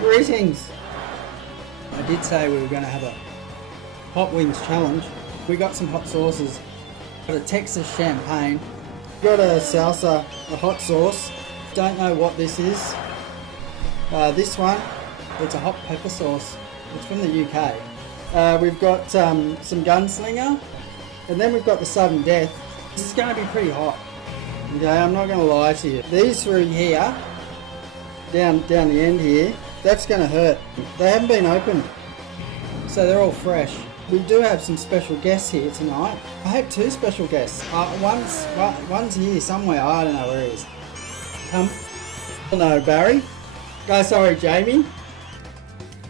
Greetings! I did say we were going to have a hot wings challenge. We got some hot sauces. Got a Texas champagne. Got a salsa, a hot sauce. Don't know what this is. This one, it's a hot pepper sauce. It's from the UK. We've got some gunslinger. And then we've got the sudden death. This is going to be pretty hot. Okay, I'm not going to lie to you. These three here, down the end here, that's going to hurt. They haven't been opened, so they're all fresh. We do have some special guests here tonight. I had two special guests. One's here somewhere. I don't know where he is. No, Barry. Oh, sorry, Jamie.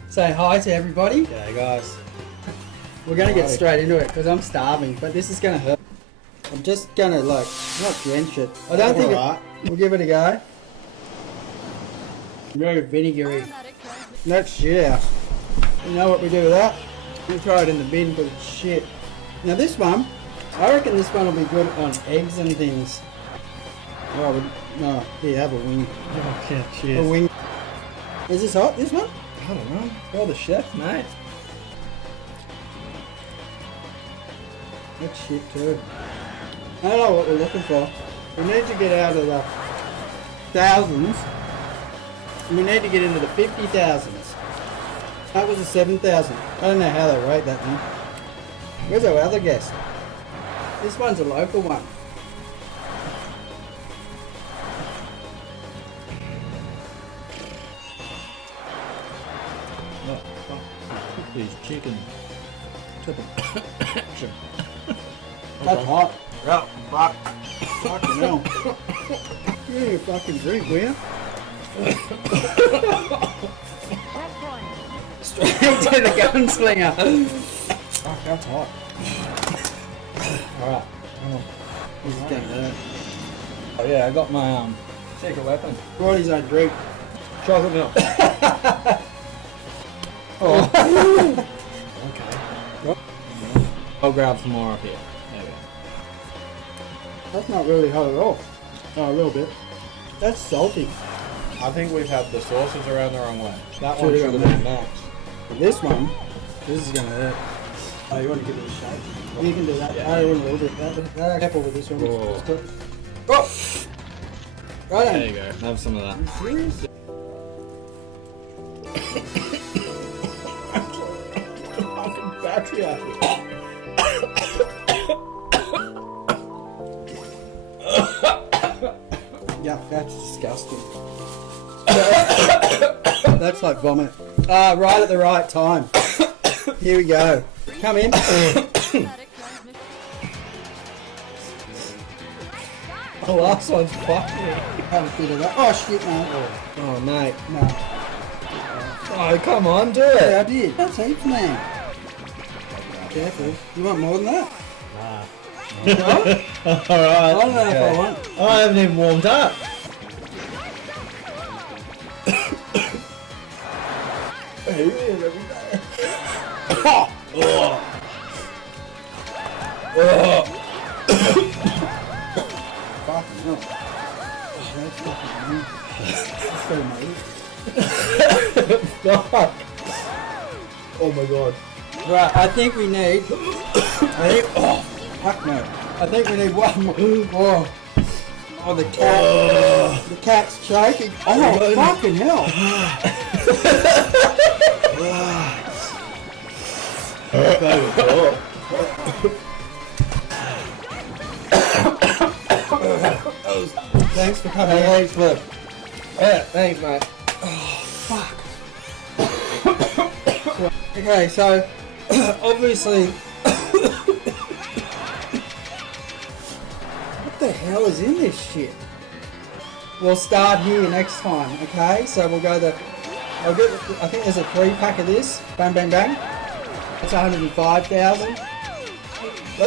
Say hi to everybody. Yeah, guys. We're going to get straight into it because I'm starving, but this is going to hurt. I'm just going to not drench it. I don't think we'll give it a go. Very vinegary. That's shit out. You know what we do with that? We throw it in the bin because it's shit. Now this one, I reckon this one will be good on eggs and things. Oh, no, here, have a wing. Oh, yeah, cheers. A wing. Is this hot, this one? I don't know. Oh, the chef, mate. That's shit too. I don't know what we're looking for. We need to get out of the thousands. We need to get into the 50,000s. That was a 7,000. I don't know how they rate that one. Where's our other guest? This one's a local one. Oh, fuck. These chicken. That's hot. Yeah, fuck. Fucking hell. Give me a fucking drink, will you? Straight to the gunslinger. Fuck, that's hot. Alright. This is gonna hurt. Oh yeah, I got my secret weapon. Brought his own drink. Chocolate milk. Oh. Okay. I'll grab some more up here. There we go. That's not really hot at all. Oh, a little bit. That's salty. I think we've had the sauces around the wrong way. That Should one have should have gone been max. This one, this is gonna hurt. Oh, you want to give it a shake? You can do that. Yeah. I want a little bit. That apple with this one. Oh. It's good. Oh! Right There then. you go. Have some of that. Are you serious? Fucking battery out here. Yeah, that's disgusting. That's like vomit. Right at the right time. Here we go. Come in. The last one's fucked me. Have a bit of that. Oh shit, man. Oh, mate. No. Oh, come on, do Yeah, I it. did. That's heaps, man. Careful. You want more than that? No? Alright. I don't know if I want. I haven't even warmed up. Oh! Oh. Oh. Fucking hell. That's fucking weird. That's so mate. Fuck. Oh my god. Right, I think we need. Oh, fuck no. I think we need one more. Oh, oh the cat. The cat's choking. Oh, fucking hell. Thanks for coming. Thanks, look. Yeah, thanks, mate. Fuck. Okay, so obviously, what the hell is in this shit? We'll start here next time, okay? So we'll go I'll get. I think there's a 3-pack of this. Bang, bang, bang. That's 105,000. I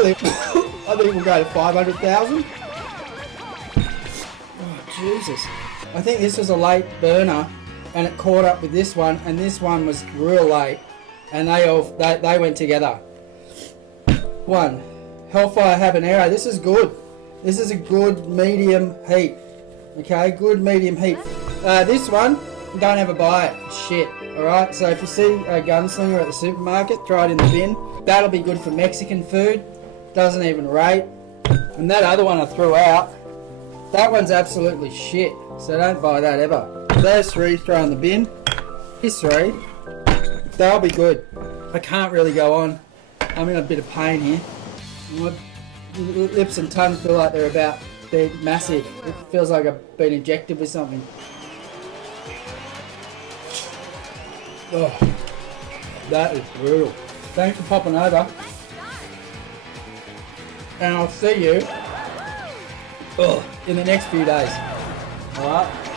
think we'll go to 500,000. Oh Jesus! I think this was a late burner, and it caught up with this one, and this one was real late, and they went together. One, Hellfire Habanero. This is good. This is a good medium heat. Okay, good medium heat. This one, don't ever buy it. It's shit. Alright, so if you see a gunslinger at the supermarket, throw it in the bin. That'll be good for Mexican food. Doesn't even rate. And that other one I threw out, that one's absolutely shit. So don't buy that ever. Those three, throw in the bin. These three, they'll be good. I can't really go on. I'm in a bit of pain here. My lips and tongue feel like they're massive. It feels like I've been injected with something. Oh, that is brutal. Thanks for popping over. And I'll see you in the next few days. Alright?